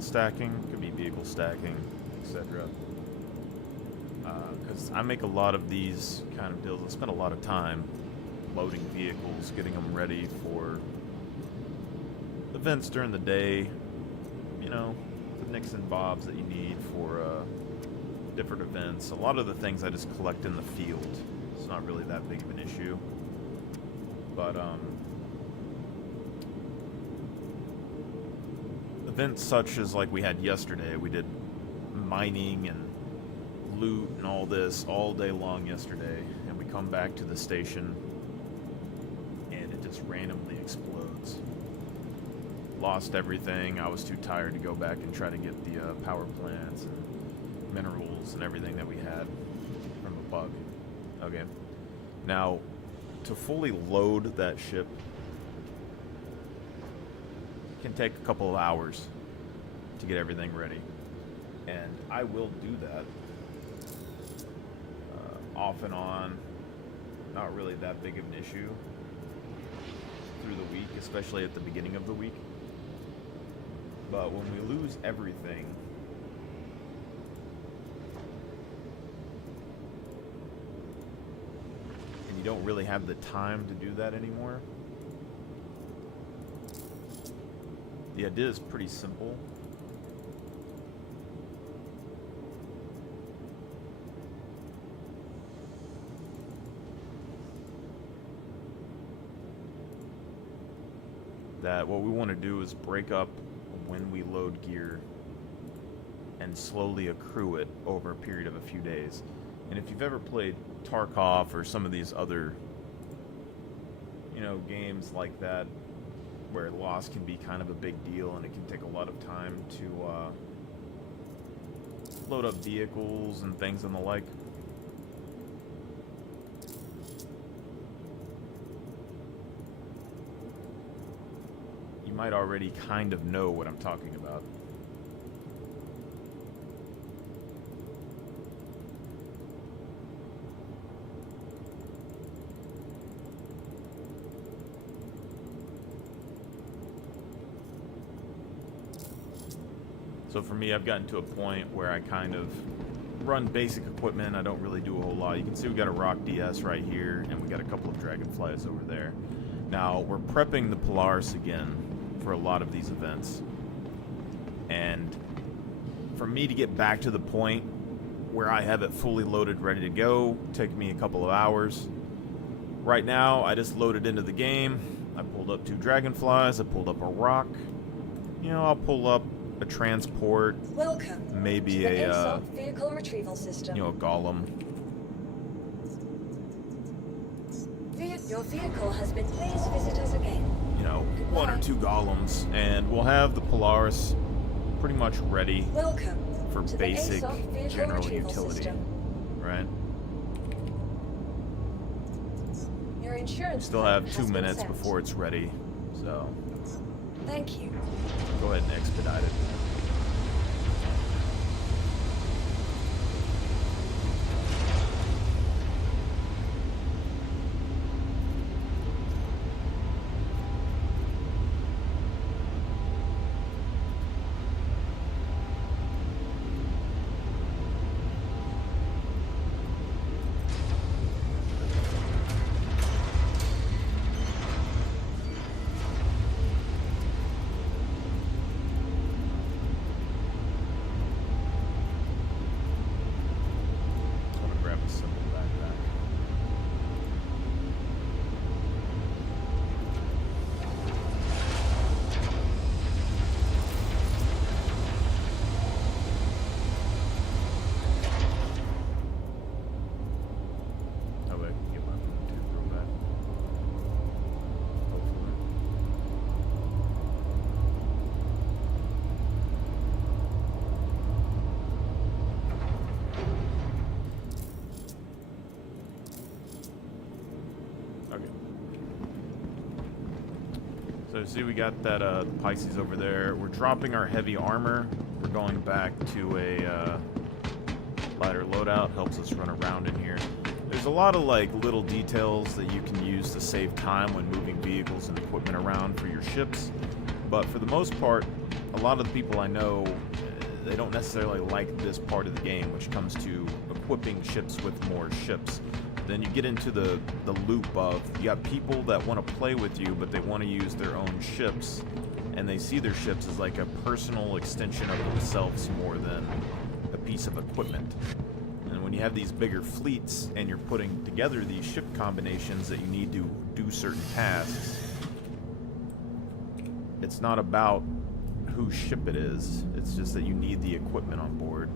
equipment stacking, could be vehicle stacking, etc. Because I make a lot of these kind of deals. I spend a lot of time loading vehicles, getting them ready for events during the day. You know, the nicks and bobs that you need for different events. A lot of the things I just collect in the field. It's not really that big of an issue. But events such as like we had yesterday, we did mining and loot and all this all day long yesterday, and we come back to the station and it just randomly explodes. Lost everything. I was too tired to go back and try to get the power plants and minerals and everything that we had from the bug. Okay. Now, to fully load that ship can take a couple of hours to get everything ready. And I will do that off and on. Not really that big of an issue through the week, especially at the beginning of the week. But when we lose everything, and you don't really have the time to do that anymore, the idea is pretty simple. That what we want to do is break up when we load gear and slowly accrue it over a period of a few days. And if you've ever played Tarkov or some of these other, you know, games like that, where loss can be kind of a big deal and it can take a lot of time to load up vehicles and things and the like. You might already kind of know what I'm talking about. So for me, I've gotten to a point where I kind of run basic equipment. I don't really do a whole lot. You can see we got a Rock DS right here, and we got a couple of Dragonflies over there. Now, we're prepping the Polaris again for a lot of these events. And for me to get back to the point where I have it fully loaded, ready to go, take me a couple of hours. Right now, I just loaded into the game. I pulled up 2 Dragonflies. I pulled up a Rock. You know, I'll pull up a transport. Welcome. Maybe to the a ASOP vehicle retrieval system. you know, a golem. Your vehicle has been. Please visit us again. You know, 1 or 2 golems, and we'll have the Polaris pretty much ready Welcome for to basic the ASOP vehicle general retrieval utility, system. right? Your insurance Still claim have 2 has been minutes sent. before it's ready, so Thank you. go ahead and expedite it. So see, we got that Pisces over there. We're dropping our heavy armor. We're going back to a lighter loadout. Helps us run around in here. There's a lot of like little details that you can use to save time when moving vehicles and equipment around for your ships. But for the most part, a lot of the people I know, they don't necessarily like this part of the game, which comes to equipping ships with more ships. Then you get into the loop of, you got people that want to play with you, but they want to use their own ships, and they see their ships as like a personal extension of themselves more than a piece of equipment. And when you have these bigger fleets and you're putting together these ship combinations that you need to do certain tasks, it's not about whose ship it is, it's just that you need the equipment on board,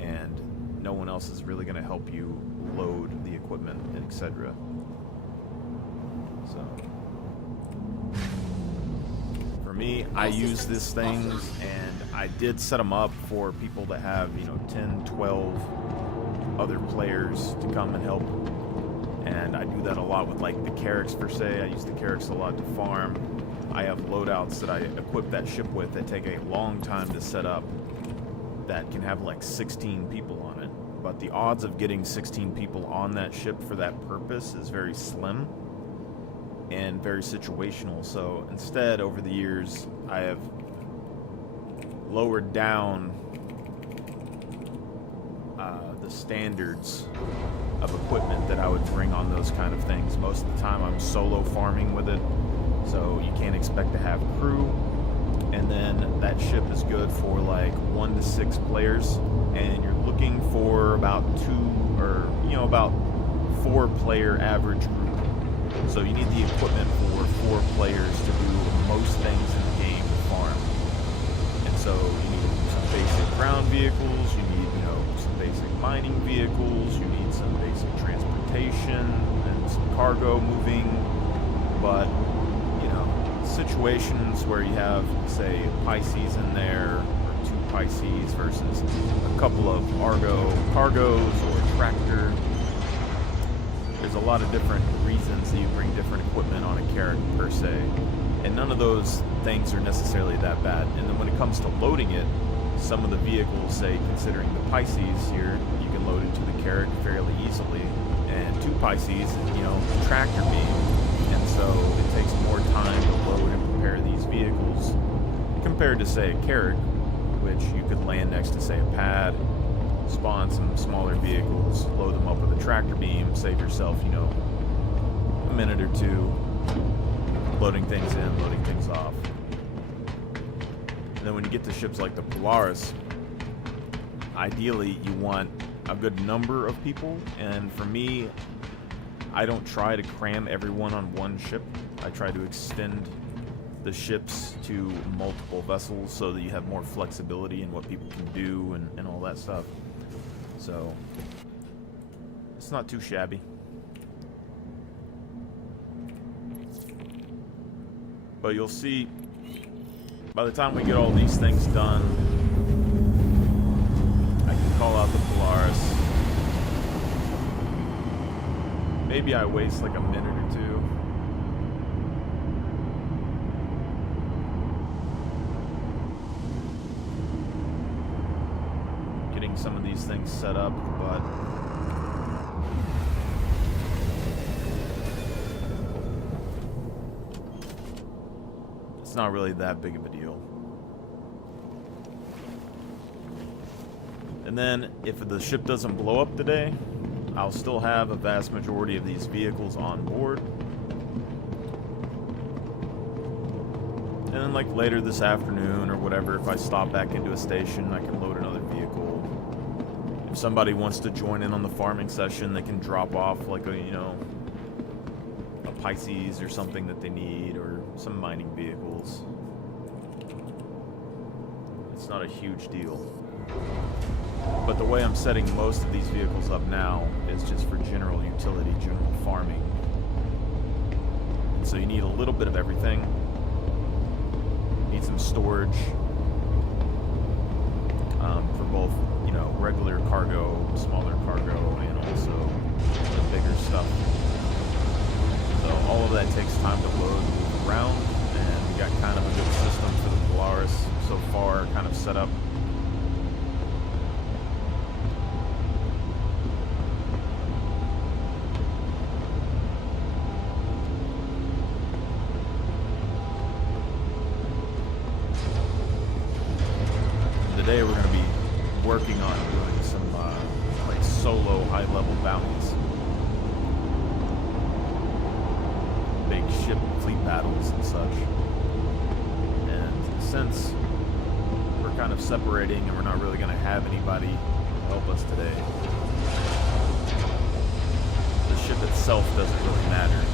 and no one else is really going to help you load the equipment, etc. So, for me, I use these things, and I did set them up for people that have, 10, 12 other players to come and help. And I do that a lot with, like, the Carracks per se. I use the Carracks a lot to farm. I have loadouts that I equip that ship with that take a long time to set up that can have like 16 people on it. But the odds of getting 16 people on that ship for that purpose is very slim and very situational. So instead, over the years, I have lowered down the standards of equipment that I would bring on those kind of things. Most of the time I'm solo farming with it, so you can't expect to have crew. And then that ship is good for like 1 to 6 players, and you're looking for about about 4 player average group. So you need the equipment for 4 players to do most things in the game to farm. And so you need some basic ground vehicles, you need some basic mining vehicles, you need some basic transportation and some cargo moving. But situations where you have, say, Pisces in there, or 2 Pisces versus a couple of cargos or a tractor, there's a lot of different reasons that you bring different equipment on a Carrack per se, and none of those things are necessarily that bad. And then when it comes to loading it, some of the vehicles, say, considering the Pisces here, you can load into the Carrack fairly easily, and 2 Pisces, tractor beam. And so it takes more time to load and prepare these vehicles compared to, say, a Carrack, which you could land next to, say, a pad, spawn some smaller vehicles, load them up with a tractor beam, save yourself, a minute or 2, loading things in, loading things off. And then when you get to ships like the Polaris, ideally you want a good number of people, and for me, I don't try to cram everyone on one ship. I try to extend the ships to multiple vessels so that you have more flexibility in what people can do and all that stuff. So, it's not too shabby. But you'll see, by the time we get all these things done, I can call out the Polaris. Maybe I waste like a minute or 2. Getting some of these things set up, but it's not really that big of a deal. And then if the ship doesn't blow up today, I'll still have a vast majority of these vehicles on board. And then like later this afternoon or whatever, if I stop back into a station, I can load another vehicle. If somebody wants to join in on the farming session, they can drop off like a Pisces or something that they need, or some mining vehicles. It's not a huge deal. But the way I'm setting most of these vehicles up now is just for general utility, general farming. And so you need a little bit of everything. You need some storage for both, regular cargo, smaller cargo, and also the bigger stuff. So all of that takes time to load and move around, and we got kind of a good system for the Polaris so far, kind of set up. today we're going to be working on doing some like solo high-level bounties, big ship fleet battles and such. And since we're kind of separating and we're not really going to have anybody help us today, the ship itself doesn't really matter.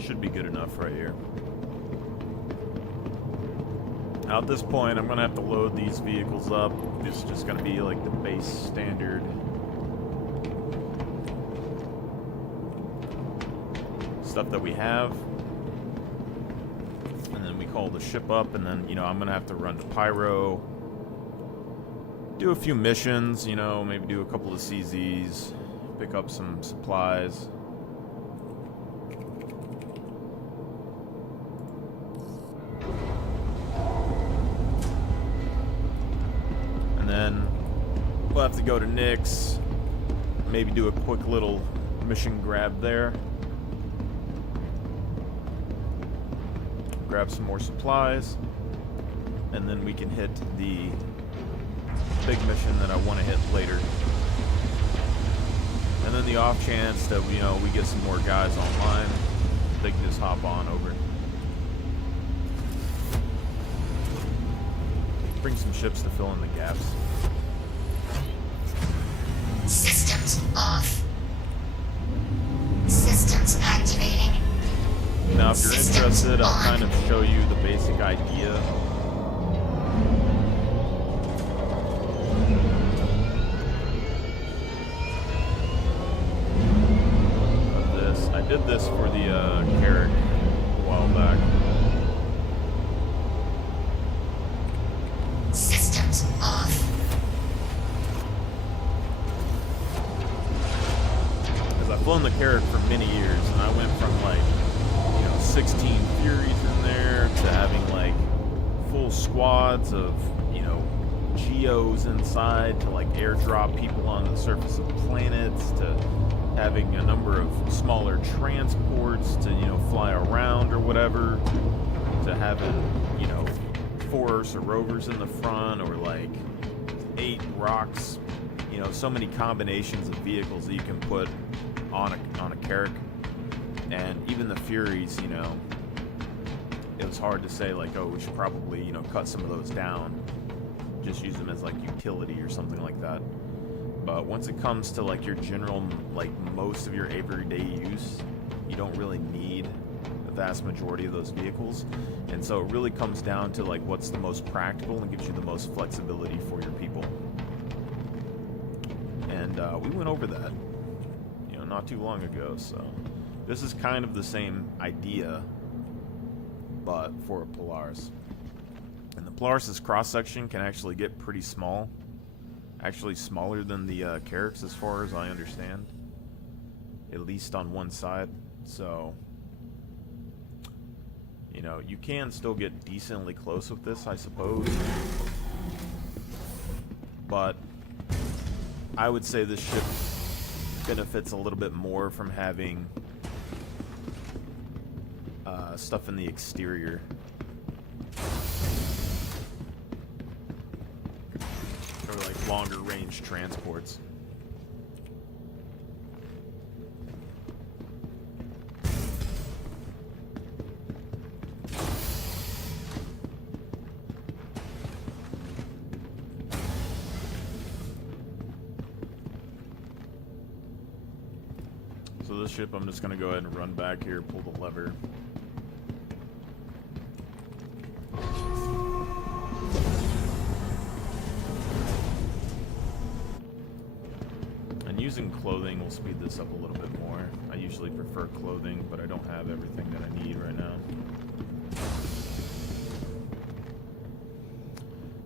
Should be good enough right here. Now at this point, I'm gonna have to load these vehicles up. This is just gonna be like the base standard stuff that we have. And then we call the ship up, and then, you know, I'm gonna have to run to Pyro, do a few missions, you know, maybe do a couple of CZs, pick up some supplies. Then we'll have to go to Nick's, maybe do a quick little mission grab there. Grab some more supplies, and then we can hit the big mission that I want to hit later. And then the off chance that, you know, we get some more guys online, they can just hop on over. Bring some ships to fill in the gaps. Systems off. Systems activating. Now, if you're interested, I'll kind of show you the basic idea. Of this. I did this for the Carrick a while back. Systems off. Because I've flown the Carrick for many years, and I went from like, you know, 16 Furies in there to having like full squads of, you know, geos inside to like airdrop people on the surface of planets, to having a number of smaller transports to, you know, fly around or whatever, to having, you know, 4 Ursa rovers in the front, or like 8 rocks, you know, so many combinations of vehicles that you can put on a Carrick. And even the Furies, you know, it was hard to say like, oh, we should probably, you know, cut some of those down, just use them as like utility or something like that. But once it comes to like your general, like most of your everyday use, you don't really need the vast majority of those vehicles. And so it really comes down to like what's the most practical and gives you the most flexibility for your people. And we went over that, you know, not too long ago. So this is kind of the same idea, but for a Polaris. And the Polaris's cross-section can actually get pretty small. Actually smaller than the Carracks as far as I understand. At least on one side. So, you know, you can still get decently close with this, I suppose. But I would say this ship benefits a little bit more from having stuff in the exterior. Or like longer range transports. So this ship, I'm just going to go ahead and run back here, pull the lever. And using clothing will speed this up a little bit more. I usually prefer clothing, but I don't have everything that I need right now.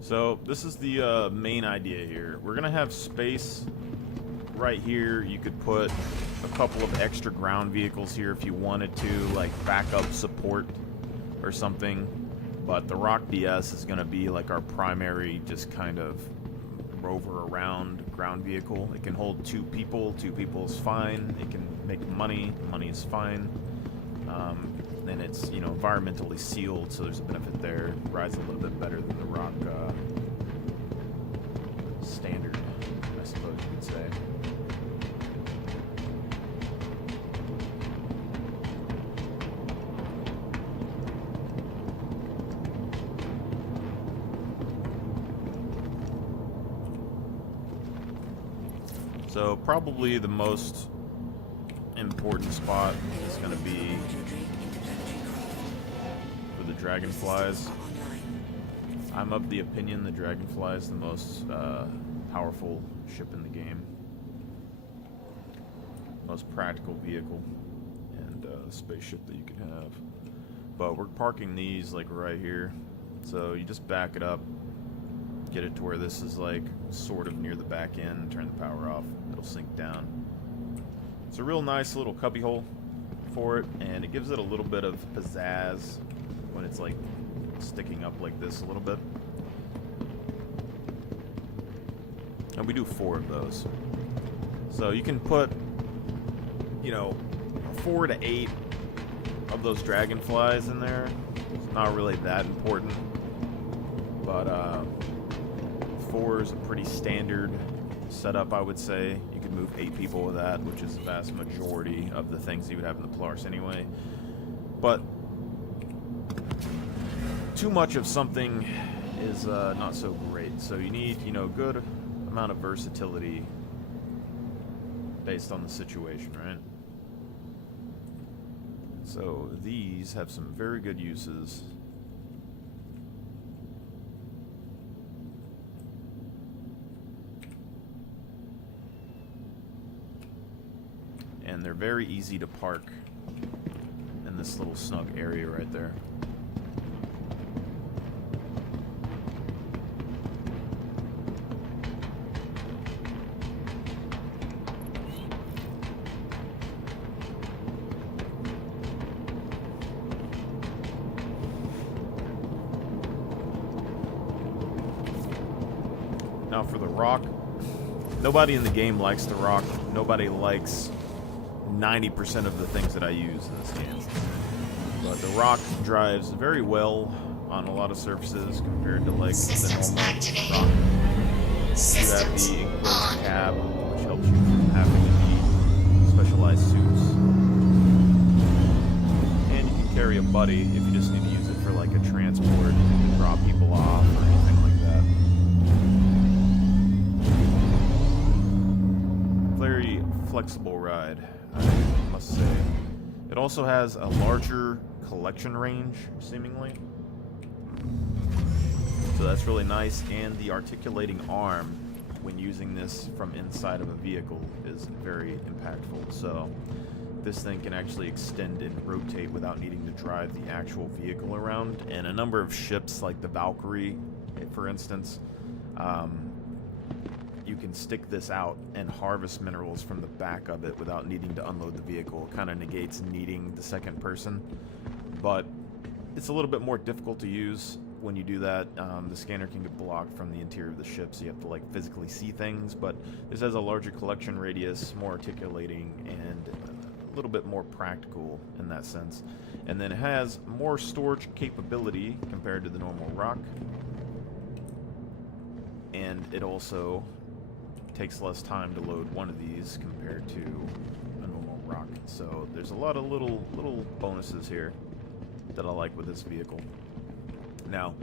So this is the main idea here. We're going to have space right here. You could put a couple of extra ground vehicles here if you wanted to, like backup support or something. But the Rock DS is going to be like our primary, just kind of rover around ground vehicle. It can hold 2 people. 2 people is fine. It can make money. Money is fine. And it's, you know, environmentally sealed, so there's a benefit there. Rides a little bit better than the Rock standard, I suppose you could say. So probably the most important spot is going to be for the dragonflies. I'm of the opinion the dragonfly is the most powerful ship in the game. Most practical vehicle and spaceship that you can have. But we're parking these like right here. So you just back it up. Get it to where this is like sort of near the back end, turn the power off, it'll sink down. It's a real nice little cubby hole for it, and it gives it a little bit of pizzazz when it's like sticking up like this a little bit. And we do 4 of those. So you can put, you know, 4 to 8 of those dragonflies in there. It's not really that important, but 4 is a pretty standard setup, I would say. You could move 8 people with that, which is the vast majority of the things you would have in the Polaris anyway. But too much of something is not so great. So you need, you know, good amount of versatility based on the situation, right? So these have some very good uses. And they're very easy to park in this little snug area right there. Now for the Rock, nobody in the game likes the Rock. Nobody likes 90% of the things that I use in this game. But the Rock drives very well on a lot of surfaces compared to like Systems the normal activating. Rock. You have Systems the enclosed on. cab, which helps you from having to need specialized suits. And you can carry a buddy if you just need to use it for like a transport, drop people off or anything like that. Very flexible ride, I must say. It also has a larger collection range, seemingly. So that's really nice, and the articulating arm when using this from inside of a vehicle is very impactful. So this thing can actually extend and rotate without needing to drive the actual vehicle around. And a number of ships, like the Valkyrie, for instance, you can stick this out and harvest minerals from the back of it without needing to unload the vehicle. It kind of negates needing the second person, but it's a little bit more difficult to use when you do that. The scanner can get blocked from the interior of the ship, so you have to like physically see things, but this has a larger collection radius, more articulating, and a little bit more practical in that sense. And then it has more storage capability compared to the normal rock. And it also takes less time to load one of these compared to a normal rock. So there's a lot of little bonuses here that I like with this vehicle. Now,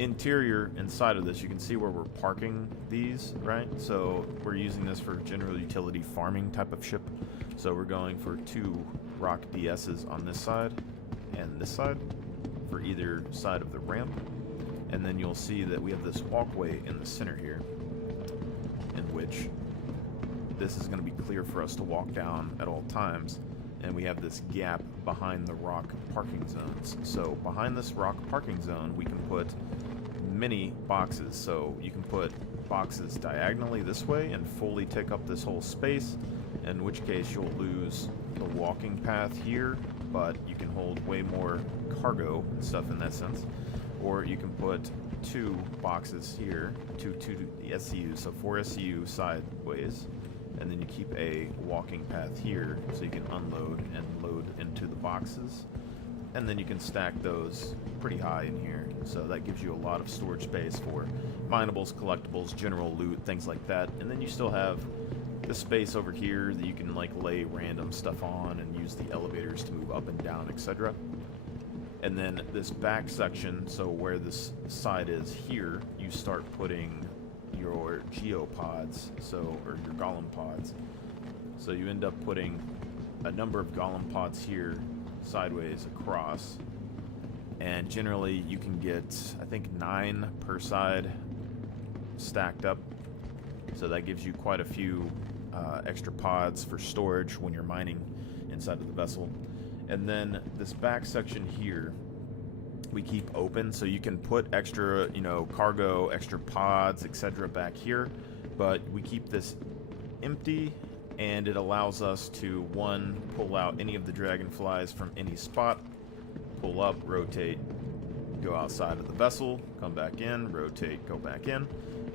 interior inside of this, you can see where we're parking these, right? So we're using this for general utility farming type of ship. So we're going for 2 rock DSs on this side and this side for either side of the ramp. And then you'll see that we have this walkway in the center here, in which this is going to be clear for us to walk down at all times. And we have this gap behind the rock parking zones. So behind this rock parking zone, we can put many boxes. So you can put boxes diagonally this way and fully take up this whole space, in which case you'll lose the walking path here, but you can hold way more cargo and stuff in that sense. Or you can put 2 boxes here, two SCUs, so 4 SCU sideways, and then you keep a walking path here so you can unload and load into the boxes. And then you can stack those pretty high in here. So that gives you a lot of storage space for minables, collectibles, general loot, things like that. And then you still have the space over here that you can like lay random stuff on and use the elevators to move up and down, etc. And then this back section, so where this side is here, you start putting your geopods, or your golem pods. So you end up putting a number of golem pods here sideways across, and generally you can get, I think, 9 per side stacked up. So that gives you quite a few extra pods for storage when you're mining inside of the vessel. And then this back section here we keep open, so you can put extra, cargo, extra pods, etc. back here, but we keep this empty, and it allows us to, 1, pull out any of the dragonflies from any spot, pull up, rotate, go outside of the vessel, come back in, rotate, go back in,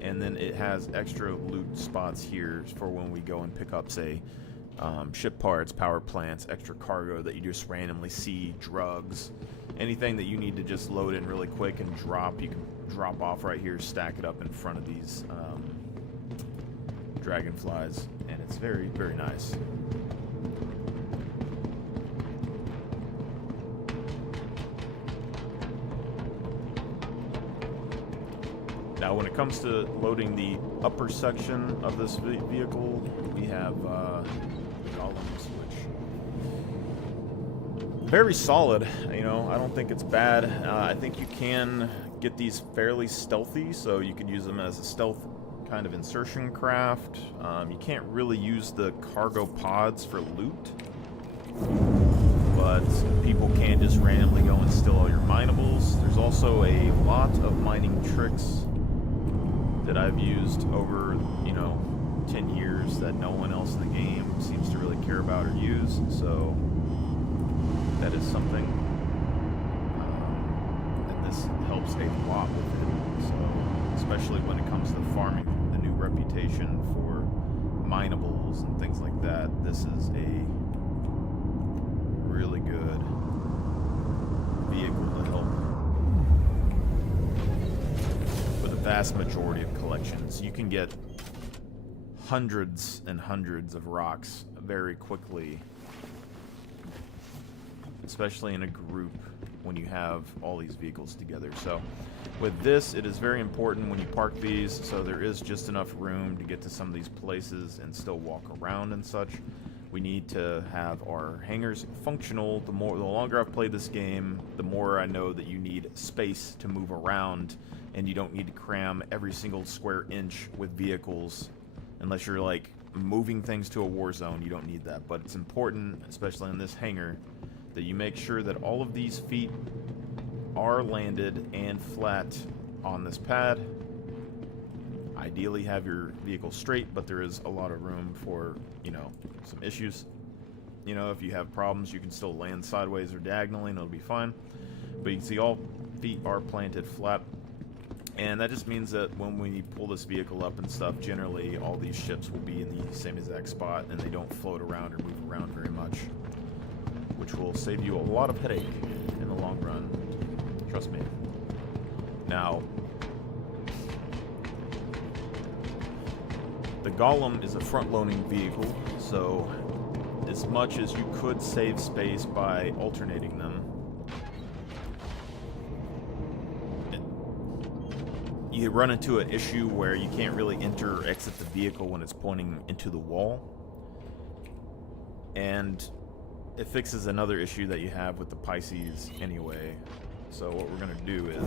and then it has extra loot spots here for when we go and pick up, say, ship parts, power plants, extra cargo that you just randomly see, drugs, anything that you need to just load in really quick and drop. You can drop off right here, stack it up in front of these dragonflies, and it's very, very nice. Now, when it comes to loading the upper section of this vehicle, we have golems, which very solid. I don't think it's bad. I think you can get these fairly stealthy, so you can use them as a stealth kind of insertion craft. You can't really use the cargo pods for loot, but people can just randomly go and steal all your minables. There's also a lot of mining tricks that I've used over, 10 years that no one else in the game seems to really care about or use, so that is something, and this helps a lot with it. So especially when it comes to farming, the new reputation for minables and things like that, this is a really good vehicle to help with the vast majority of collections. You can get hundreds and hundreds of rocks very quickly, especially in a group when you have all these vehicles together. So with this, it is very important when you park these, so there is just enough room to get to some of these places and still walk around and such. We need to have our hangars functional. The longer I've played this game, the more I know that you need space to move around, and you don't need to cram every single square inch with vehicles. Unless you're like moving things to a war zone, you don't need that. But it's important, especially in this hangar, that you make sure that all of these feet are landed and flat on this pad. Ideally have your vehicle straight, but there is a lot of room for, some issues. If you have problems, you can still land sideways or diagonally and it'll be fine. But you can see all feet are planted flat. And that just means that when we pull this vehicle up and stuff, generally all these ships will be in the same exact spot and they don't float around or move around very much. which will save you a lot of headache in the long run. Trust me. Now, the Golem is a front-loading vehicle, so as much as you could save space by alternating them, you run into an issue where you can't really enter or exit the vehicle when it's pointing into the wall. And it fixes another issue that you have with the Pisces anyway. So what we're going to do is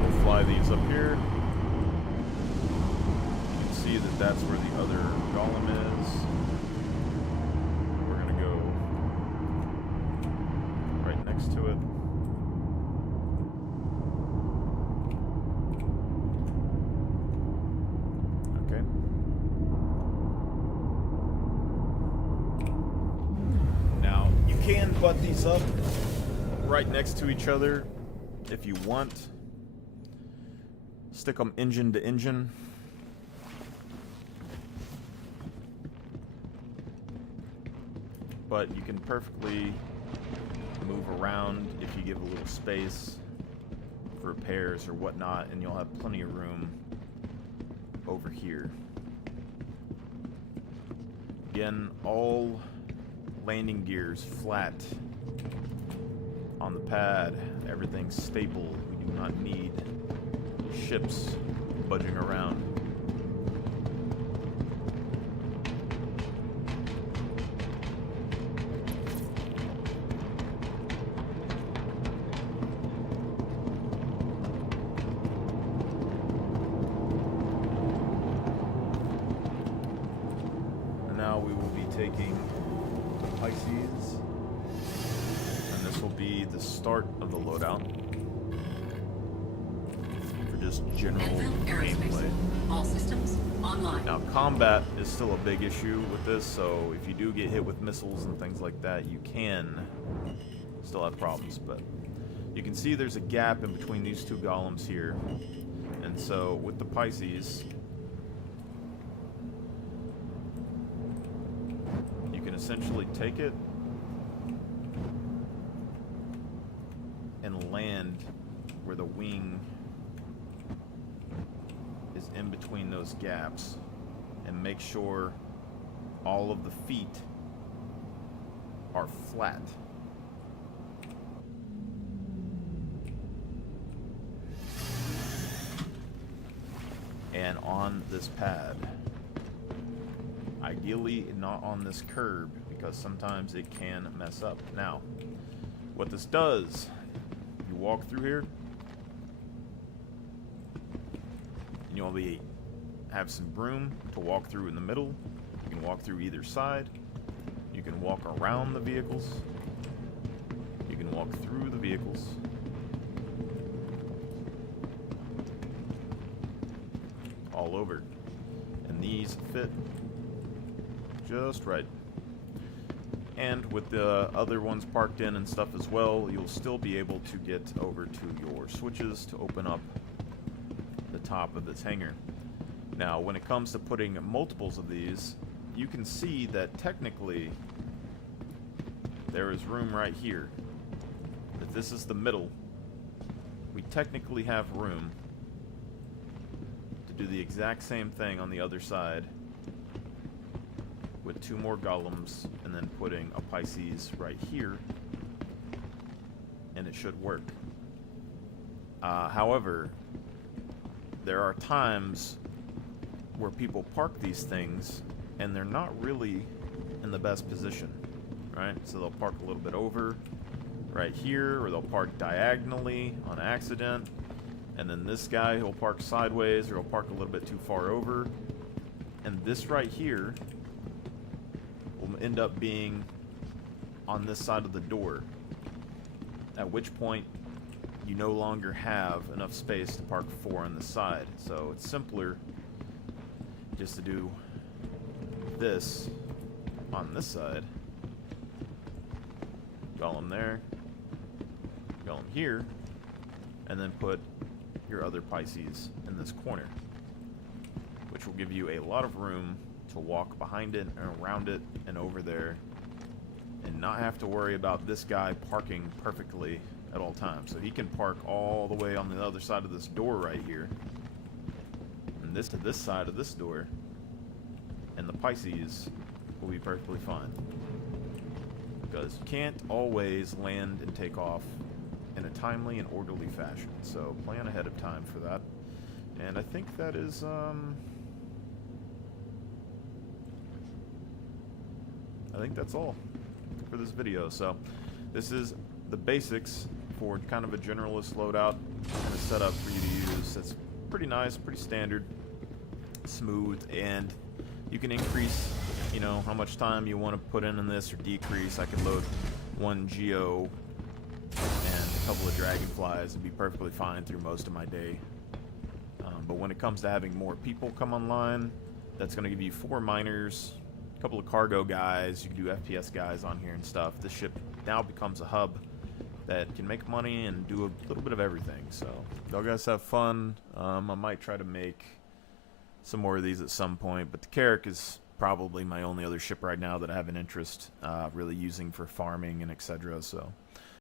we'll fly these up here. You can see that that's where the other Golem is. We're going to go right next to it. Can butt these up right next to each other if you want. Stick them engine to engine. But you can perfectly move around if you give a little space for repairs or whatnot, and you'll have plenty of room over here. Again, all landing gears flat on the pad. Everything's stable. We do not need ships budging around. And now we will be taking Pisces, and this will be the start of the loadout for just general gameplay. All systems online. Now, combat is still a big issue with this, so if you do get hit with missiles and things like that, you can still have problems. But you can see there's a gap in between these two golems here, and so with the Pisces, essentially take it and land where the wing is in between those gaps, and make sure all of the feet are flat. And on this pad. Ideally not on this curb, because sometimes it can mess up. Now, what this does, you walk through here, and you'll have some room to walk through in the middle. You can walk through either side. You can walk around the vehicles. You can walk through the vehicles. All over. And these fit just right. And with the other ones parked in and stuff as well, you'll still be able to get over to your switches to open up the top of this hangar. Now, when it comes to putting multiples of these, you can see that technically there is room right here. If this is the middle, we technically have room to do the exact same thing on the other side with two more golems, and then putting a Pisces right here, and it should work. However, there are times where people park these things and they're not really in the best position, right? So they'll park a little bit over right here, or they'll park diagonally on accident, and then this guy, he'll park sideways, or he'll park a little bit too far over, and this right here will end up being on this side of the door, at which point you no longer have enough space to park four on the side. So it's simpler just to do this on this side. Golem there, golem here, and then put your other Pisces in the this corner, which will give you a lot of room to walk behind it and around it and over there and not have to worry about this guy parking perfectly at all times. So he can park all the way on the other side of this door right here, and this to this side of this door, and the Pisces will be perfectly fine. Because you can't always land and take off in a timely and orderly fashion, so plan ahead of time for that. And I think that is, I think that's all for this video. So this is the basics for kind of a generalist loadout and a setup for you to use. That's pretty nice, pretty standard, smooth, and you can increase, you know, how much time you want to put in this, or decrease. I can load one Geo and a couple of Dragonflies and be perfectly fine through most of my day. But when it comes to having more people come online, that's going to give you 4 miners, a couple of cargo guys, you can do FPS guys on here and stuff. This ship now becomes a hub that can make money and do a little bit of everything. So y'all guys have fun. I might try to make some more of these at some point, but the Carrack is probably my only other ship right now that I have an interest really using for farming and etc. So